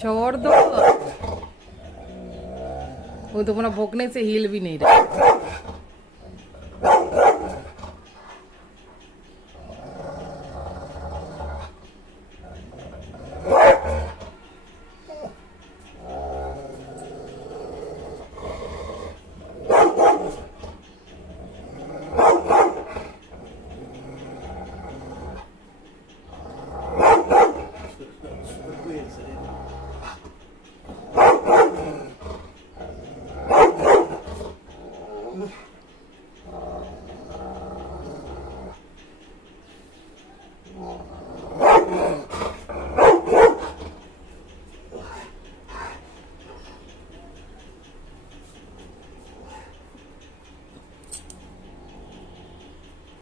छोड़ दो। वो तो अपना भोंकने से हिल भी नहीं रहा।